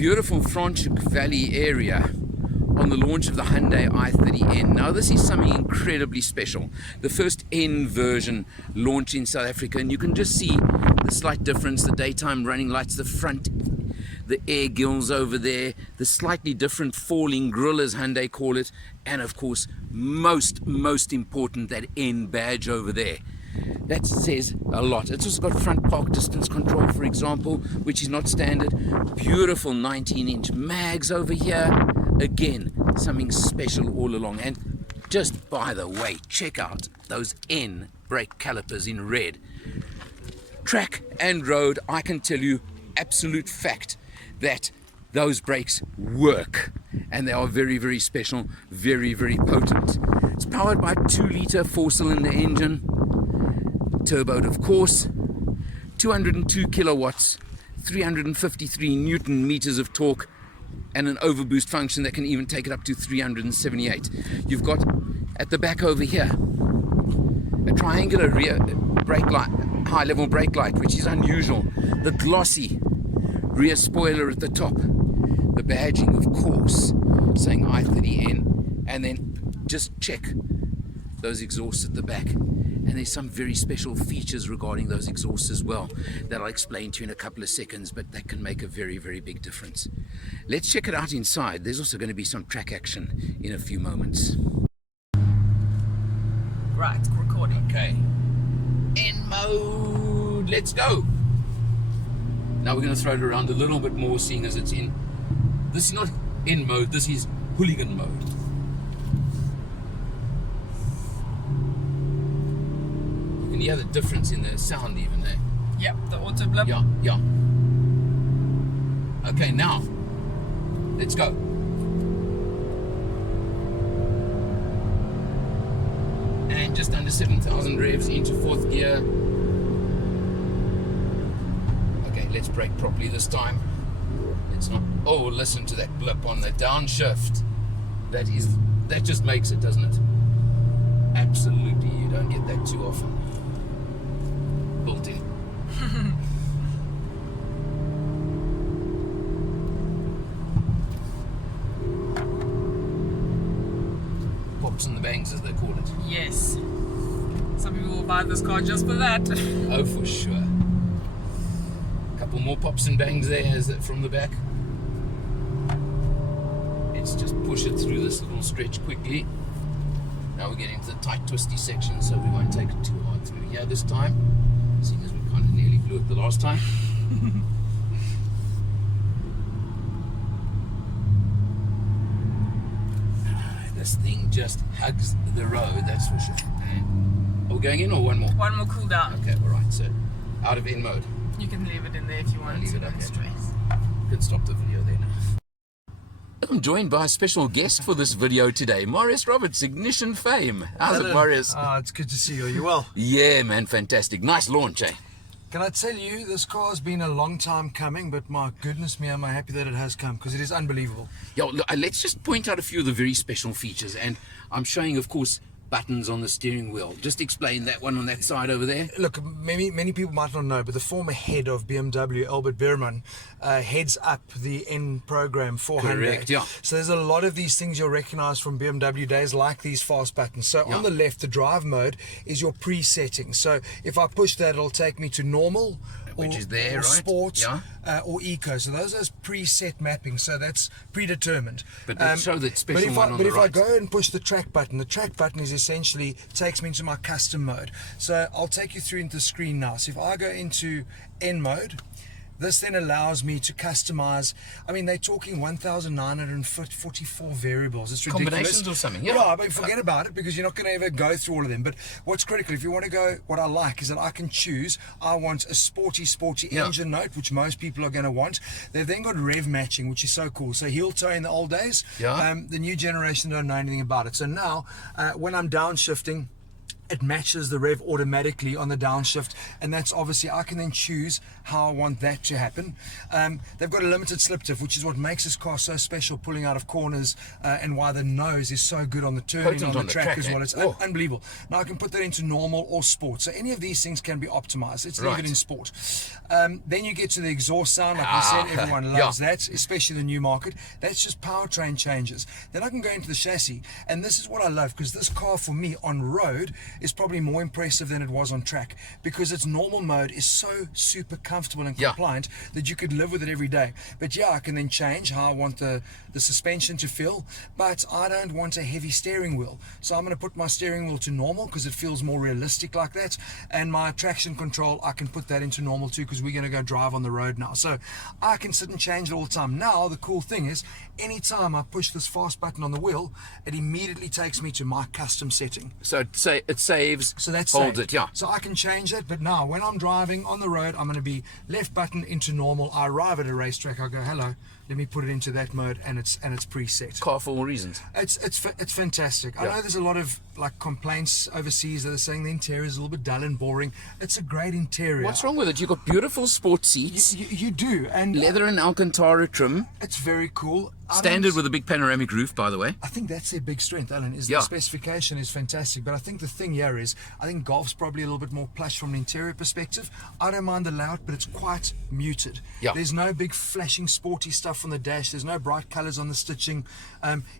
beautiful Franschhoek Valley area on the launch of the Hyundai i30N. Now this is something incredibly special. The first N version launched in South Africa, and you can just see the slight difference, the daytime running lights, the front, the air gills over there, the slightly different falling grille as Hyundai call it, and of course most important, that N badge over there. That says a lot. It's also got front park distance control, for example, which is not standard. Beautiful 19-inch mags over here. Again, something special all along. And just by the way, check out those N brake calipers in red. Track and road, I can tell you, absolute fact that those brakes work, and they are very special, very potent. It's powered by a 2-litre 4-cylinder engine, turboed of course, 202 kilowatts, 353 newton meters of torque, and an overboost function that can even take it up to 378. You've got at the back over here a triangular rear brake light, high level brake light, which is unusual. The glossy rear spoiler at the top, the badging of course saying i30N, and then just check those exhausts at the back. And there's some very special features regarding those exhausts as well that I'll explain to you in a couple of seconds, but that can make a very big difference. Let's check it out inside. There's also going to be some track action in a few moments. Right, recording. Okay, in mode, let's go. Now we're going to throw it around a little bit more, seeing as it's in, this is not in mode, this is hooligan mode. You can hear the difference in the sound even there. Yep, the auto blip. Yeah. Okay, now, let's go. And just under 7,000 revs into 4th gear. Okay, let's brake properly this time. It's not, oh, listen to that blip on the downshift. That just makes it, doesn't it? Absolutely, you don't get that too often. Built in. Pops and the bangs, as they call it. Yes. Some people will buy this car just for that. Oh, for sure. Couple more pops and bangs there as that from the back. Let's just push it through this little stretch quickly. Now we're getting to the tight twisty section, so we won't take it too hard through here this time, seeing as we kind of nearly blew it the last time. This thing just hugs the road, that's for sure. Are we going in or one more? One more cool down. Okay, alright, so out of in mode. You can leave it in there if you want to demonstrate. Could stop the video there now. I'm joined by a special guest for this video today, Maurice Roberts, Ignition fame. How's it, Maurice? It's good to see you. Are you well? Yeah, man, fantastic. Nice launch, eh? Can I tell you, this car has been a long time coming, but my goodness me, am I happy that it has come, because it is unbelievable. Yeah, look, let's just point out a few of the very special features, and I'm showing, of course, buttons on the steering wheel. Just explain that one on that side over there. Look, many people might not know, but the former head of BMW, Albert Beerman, heads up the N program for Correct, Hyundai. yeah. So there's a lot of these things you'll recognize from BMW days, like these fast buttons. So on the left, the drive mode is your pre-setting. So if I push that, it'll take me to normal, which is there, right? Sport, or eco. So those are preset mapping. So that's predetermined. But show that special one on the right. But if I go and push the track button is essentially takes me into my custom mode. So I'll take you through into the screen now. So if I go into N mode, this then allows me to customize. I mean, they're talking 1,944 variables. It's ridiculous. Combinations or something, yeah. Yeah, but forget about it, because you're not going to ever go through all of them. But what's critical, if you want to go, what I like is that I can choose, I want a sporty engine note, which most people are going to want. They've then got rev matching, which is so cool. So heel toe in the old days, the new generation don't know anything about it. So now, when I'm downshifting, it matches the rev automatically on the downshift, and that's obviously, I can then choose how I want that to happen. They've got a limited slip diff, which is what makes this car so special pulling out of corners, and why the nose is so good on the turning on the track as well. It's unbelievable. Now I can put that into normal or sport, so any of these things can be optimized. Let's leave it in sport. Then you get to the exhaust sound. Like we said, everyone loves that, especially the new market. That's just powertrain changes. Then I can go into the chassis, and this is what I love, because this car for me on road is probably more impressive than it was on track, because its normal mode is so super comfortable and compliant that you could live with it every day. But I can then change how I want the suspension to feel, but I don't want a heavy steering wheel, so I'm going to put my steering wheel to normal because it feels more realistic like that, and my traction control, I can put that into normal too, because we're going to go drive on the road now, so I can sit and change it all the time. Now the cool thing is, anytime I push this fast button on the wheel, it immediately takes me to my custom setting. So it saves, so that's holds saved. it, So I can change it, but now when I'm driving on the road, I'm going to be left button into normal. I arrive at a racetrack, I go, hello, let me put it into that mode, and it's preset. Car for all reasons. It's fantastic. I know there's a lot of like complaints overseas that are saying the interior is a little bit dull and boring. It's a great interior. What's wrong with it? You've got beautiful sport seats. You do, and leather and Alcantara trim. It's very cool. Standard with a big panoramic roof, by the way. I think that's their big strength, Alan, is the specification is fantastic. But I think the thing here is, I think Golf's probably a little bit more plush from an interior perspective. I don't mind the layout, but it's quite muted. There's no big flashing sporty stuff on the dash. There's no bright colors on the stitching.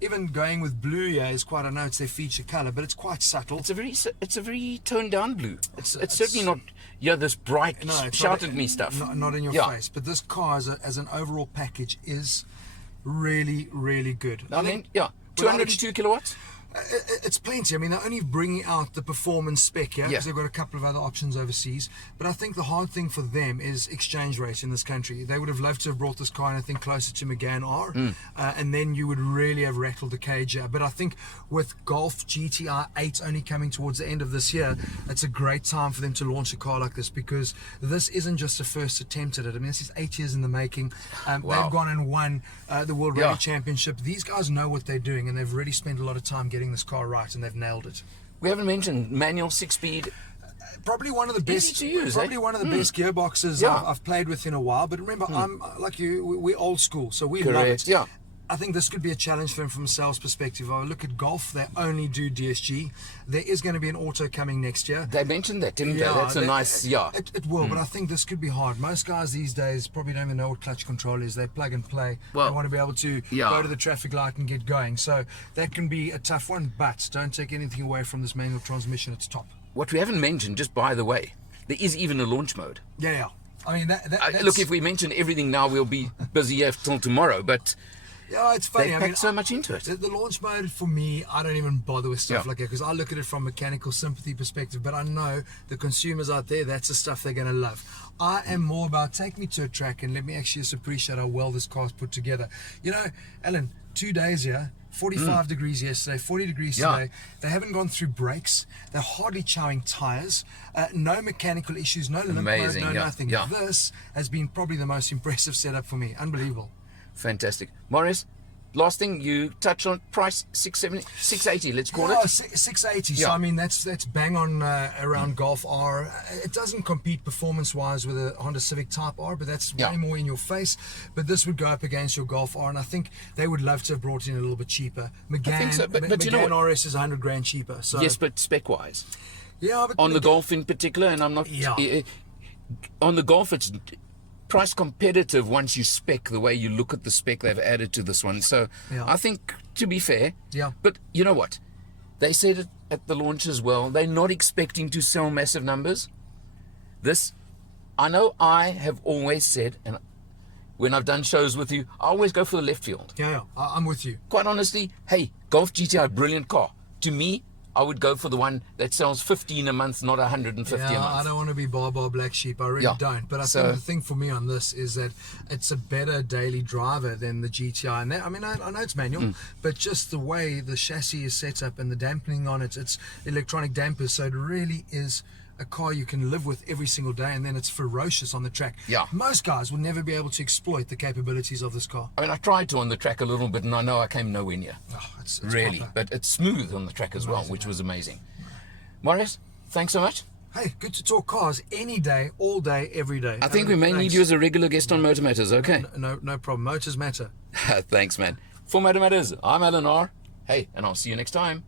Even going with blue here is quite, I know it's their feature color, but it's quite subtle. It's a very toned down blue. It's certainly not this bright shout at me stuff. Not in your face. But this car as an overall package is really, really good. I mean, 202 kilowatts. It's plenty. I mean, they're only bringing out the performance spec here because they've got a couple of other options overseas. But I think the hard thing for them is exchange rates in this country. They would have loved to have brought this car, I think, closer to Megane R, and then you would really have rattled the cage here. But I think with Golf GTI 8 only coming towards the end of this year, it's a great time for them to launch a car like this, because this isn't just a first attempt at it. I mean, this is 8 years in the making. They've gone and won the World Rally Championship. These guys know what they're doing, and they've really spent a lot of time getting this car right, and they've nailed it. We haven't mentioned manual 6-speed. Probably one of the best. Easy to use, probably one of the best gearboxes I've played with in a while. But remember, I'm like you. We're old school, so we love it. I think this could be a challenge for them from a sales perspective. I look at Golf; they only do DSG. There is going to be an auto coming next year. They mentioned that, didn't they? That's a nice, It will, but I think this could be hard. Most guys these days probably don't even know what clutch control is. They plug and play. They want to be able to go to the traffic light and get going. So that can be a tough one, but don't take anything away from this manual transmission. It's top. What we haven't mentioned, just by the way, there is even a launch mode. I mean, look, if we mention everything now, we'll be busy till tomorrow, but... it's funny. They packed so much into it. The launch mode, for me, I don't even bother with stuff like that, because I look at it from a mechanical sympathy perspective, but I know the consumers out there, that's the stuff they're going to love. I am more about, take me to a track and let me actually just appreciate how well this car's put together. You know, Alan, 2 days here, 45 degrees yesterday, 40 degrees today. They haven't gone through brakes. They're hardly chowing tires. No mechanical issues, no limp mode, no nothing. This has been probably the most impressive setup for me. Unbelievable. Fantastic. Maurice, last thing, you touch on price, 680, let's call it. 680. So I mean, that's bang on around Golf R. It doesn't compete performance-wise with a Honda Civic Type R, but that's way more in your face. But this would go up against your Golf R, and I think they would love to have brought it in a little bit cheaper. I think so, but you know Megane RS is 100 grand cheaper. So yes, but spec-wise. But on the Golf in particular, and I'm not... on the Golf, it's price competitive once you spec the way you look at the spec they've added to this one. So I think, to be fair, but you know what? They said it at the launch as well. They're not expecting to sell massive numbers. This, I know I have always said, and when I've done shows with you, I always go for the left field. I'm with you. Quite honestly, hey, Golf GTI, brilliant car. To me, I would go for the one that sells 15 a month, not 150 a month. I don't want to be bar black sheep. I really don't. But I think the thing for me on this is that it's a better daily driver than the GTI. And that, I mean, I know it's manual, but just the way the chassis is set up and the dampening on it, it's electronic dampers. So it really is a car you can live with every single day, and then it's ferocious on the track. Most guys will never be able to exploit the capabilities of this car. I mean, I tried to on the track a little bit, and I know I came nowhere near. It's really, proper. but it's smooth on the track as well, which was amazing. Morris, thanks so much. Hey, good to talk cars any day, all day, every day. I think we may need you as a regular guest on Motor Matters, okay? No problem. Motors matter. Thanks, man. For Motor Matters, I'm Alan R. Hey, and I'll see you next time.